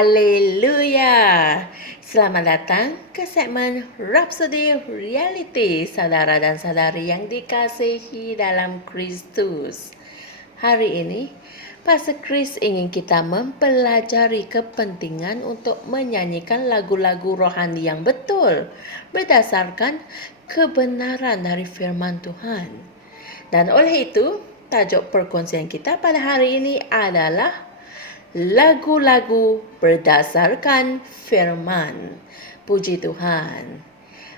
Haleluya! Selamat datang ke segmen Rhapsody Reality, saudara dan saudari yang dikasihi dalam Kristus. Hari ini, Pastor Chris ingin kita mempelajari kepentingan untuk menyanyikan lagu-lagu rohani yang betul berdasarkan kebenaran dari firman Tuhan. Dan oleh itu, tajuk perkongsian kita pada hari ini adalah lagu-lagu berdasarkan firman. Puji Tuhan.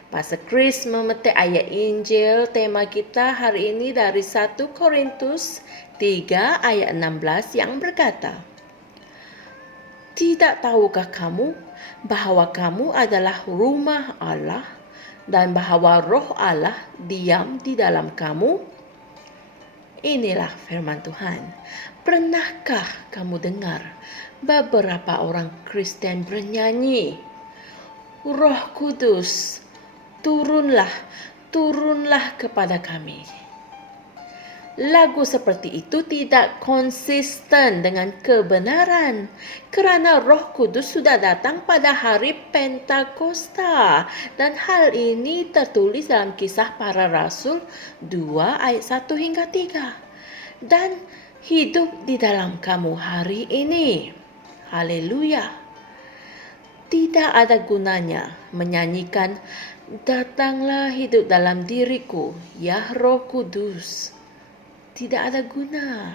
Pastor Chris memetik ayat Injil tema kita hari ini dari 1 Korintus 3 ayat 16 yang berkata, "Tidak tahukah kamu bahawa kamu adalah rumah Allah dan bahawa Roh Allah diam di dalam kamu?" Inilah firman Tuhan. Pernahkah kamu dengar beberapa orang Kristen bernyanyi, "Roh Kudus, turunlah kepada kami." Lagu seperti itu tidak konsisten dengan kebenaran kerana Roh Kudus sudah datang pada hari Pentakosta dan hal ini tertulis dalam Kisah Para Rasul 2 ayat 1 hingga 3 dan hidup di dalam kamu hari ini. Haleluya. Tidak ada gunanya menyanyikan, "Datanglah hidup dalam diriku, ya Roh Kudus." Tidak ada guna.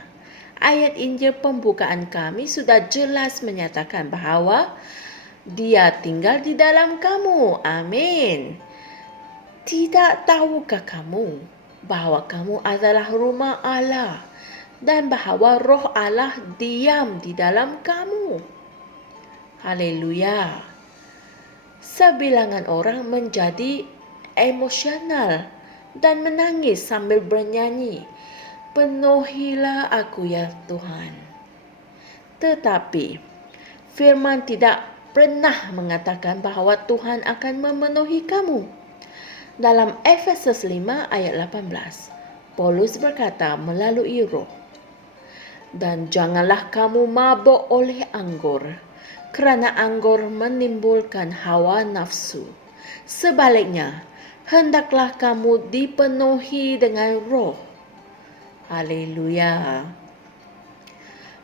Ayat Injil pembukaan kami sudah jelas menyatakan bahawa Dia tinggal di dalam kamu. Amin. Tidak tahukah kamu bahawa kamu adalah rumah Allah dan bahawa Roh Allah diam di dalam kamu? Haleluya. Sebilangan orang menjadi emosional dan menangis sambil bernyanyi, "Penuhilah aku ya Tuhan." Tetapi firman tidak pernah mengatakan bahawa Tuhan akan memenuhi kamu. Dalam Efesus 5 ayat 18, Paulus berkata melalui Roh, "Dan janganlah kamu mabuk oleh anggur, kerana anggur menimbulkan hawa nafsu. Sebaliknya, hendaklah kamu dipenuhi dengan Roh." Haleluya.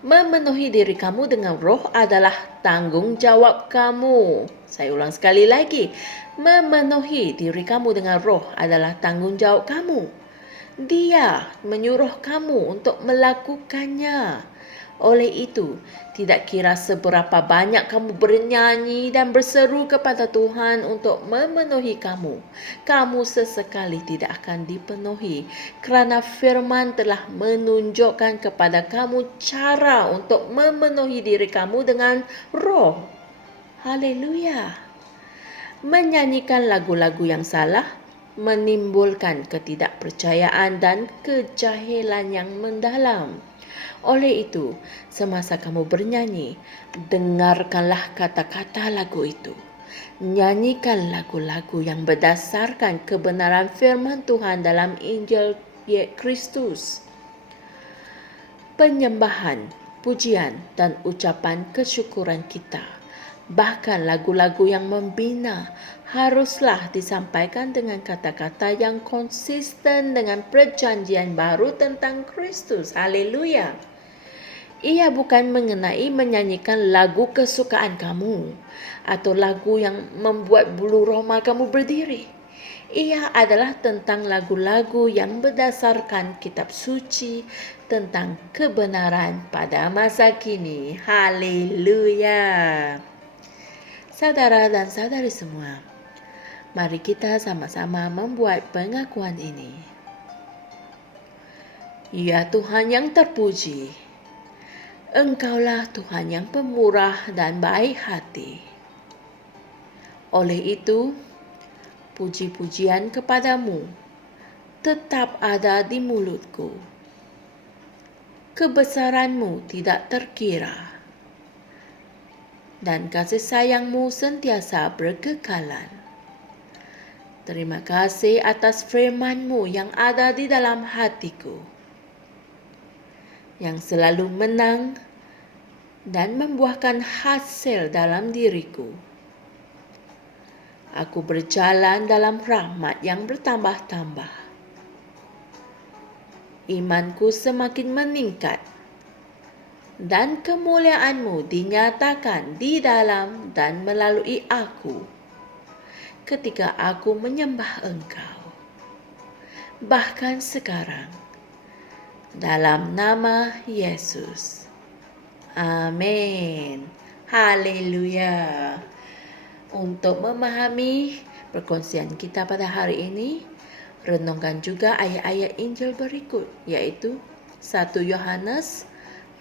Memenuhi diri kamu dengan Roh adalah tanggungjawab kamu. Saya ulang sekali lagi. Memenuhi diri kamu dengan Roh adalah tanggungjawab kamu. Dia menyuruh kamu untuk melakukannya. Oleh itu, tidak kira seberapa banyak kamu bernyanyi dan berseru kepada Tuhan untuk memenuhi kamu, kamu sesekali tidak akan dipenuhi kerana firman telah menunjukkan kepada kamu cara untuk memenuhi diri kamu dengan Roh. Haleluya. Menyanyikan lagu-lagu yang salah menimbulkan ketidakpercayaan dan kejahilan yang mendalam. Oleh itu, semasa kamu bernyanyi, dengarkanlah kata-kata lagu itu. Nyanyikan lagu-lagu yang berdasarkan kebenaran firman Tuhan dalam Injil Kristus. Penyembahan, pujian dan ucapan kesyukuran kita, bahkan lagu-lagu yang membina, haruslah disampaikan dengan kata-kata yang konsisten dengan perjanjian baru tentang Kristus. Haleluya. Ia bukan mengenai menyanyikan lagu kesukaan kamu atau lagu yang membuat bulu roma kamu berdiri. Ia adalah tentang lagu-lagu yang berdasarkan kitab suci tentang kebenaran pada masa kini. Haleluya. Saudara dan saudari semua, mari kita sama-sama membuat pengakuan ini. Ya Tuhan yang terpuji, Engkaulah Tuhan yang pemurah dan baik hati. Oleh itu, puji-pujian kepadamu tetap ada di mulutku. Kebesaranmu tidak terkira, dan kasih sayangmu sentiasa berkekalan. Terima kasih atas firman-Mu yang ada di dalam hatiku, yang selalu menang dan membuahkan hasil dalam diriku. Aku berjalan dalam rahmat yang bertambah-tambah. Imanku semakin meningkat dan kemuliaan-Mu dinyatakan di dalam dan melalui aku ketika aku menyembah Engkau. Bahkan sekarang, dalam nama Yesus. Amin. Haleluya. Untuk memahami perkongsian kita pada hari ini, renungkan juga ayat-ayat Injil berikut, iaitu 1 Yohanes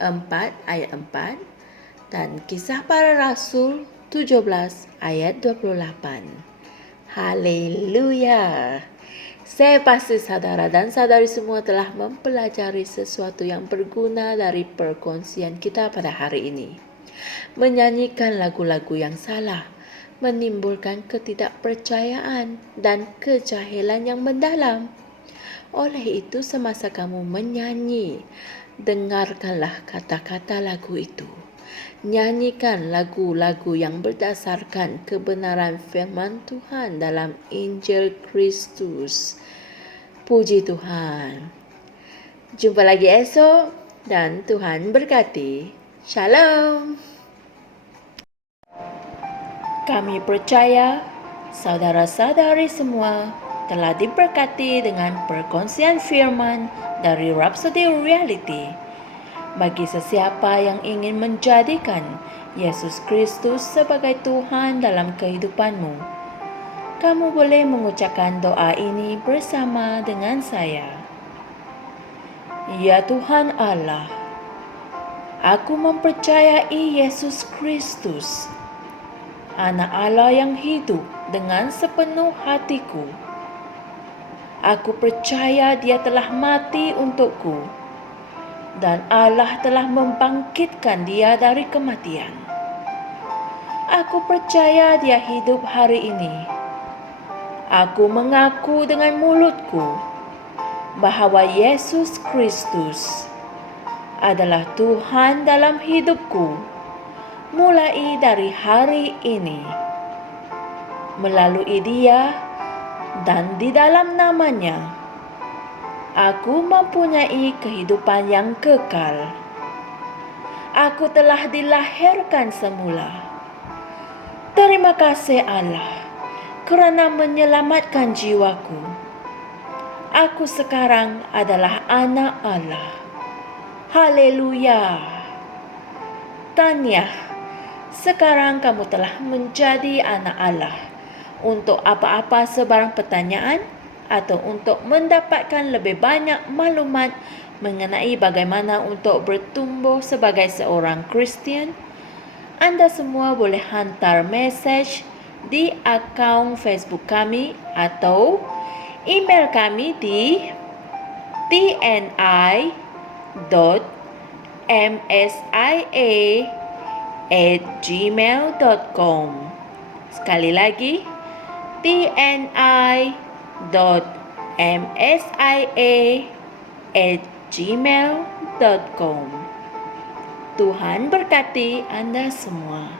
4 ayat 4 dan Kisah Para Rasul 17 ayat 28. Haleluya. Saya pasti saudara dan saudari semua telah mempelajari sesuatu yang berguna dari perkongsian kita pada hari ini. Menyanyikan lagu-lagu yang salah menimbulkan ketidakpercayaan dan kejahilan yang mendalam. Oleh itu, semasa kamu menyanyi, dengarkanlah kata-kata lagu itu. Nyanyikan lagu-lagu yang berdasarkan kebenaran firman Tuhan dalam Injil Kristus. Puji Tuhan. Jumpa lagi esok dan Tuhan berkati. Shalom. Kami percaya saudara-saudari semua telah diberkati dengan perkongsian firman dari Rhapsody Reality. Bagi sesiapa yang ingin menjadikan Yesus Kristus sebagai Tuhan dalam kehidupanmu, kamu boleh mengucapkan doa ini bersama dengan saya. Ya Tuhan Allah, aku mempercayai Yesus Kristus, Anak Allah yang hidup dengan sepenuh hatiku. Aku percaya Dia telah mati untukku dan Allah telah membangkitkan Dia dari kematian. Aku percaya Dia hidup hari ini. Aku mengaku dengan mulutku bahwa Yesus Kristus adalah Tuhan dalam hidupku mulai dari hari ini. Melalui Dia dan di dalam nama-Nya, aku mempunyai kehidupan yang kekal. Aku telah dilahirkan semula. Terima kasih Allah kerana menyelamatkan jiwaku. Aku sekarang adalah anak Allah. Haleluya. Tahniah. Sekarang kamu telah menjadi anak Allah. Untuk apa-apa sebarang pertanyaan atau untuk mendapatkan lebih banyak maklumat mengenai bagaimana untuk bertumbuh sebagai seorang Kristian, anda semua boleh hantar mesej di akaun Facebook kami atau email kami di tni.msia@gmail.com. Sekali lagi, tni.msia@gmail.com. Tuhan berkati Anda semua.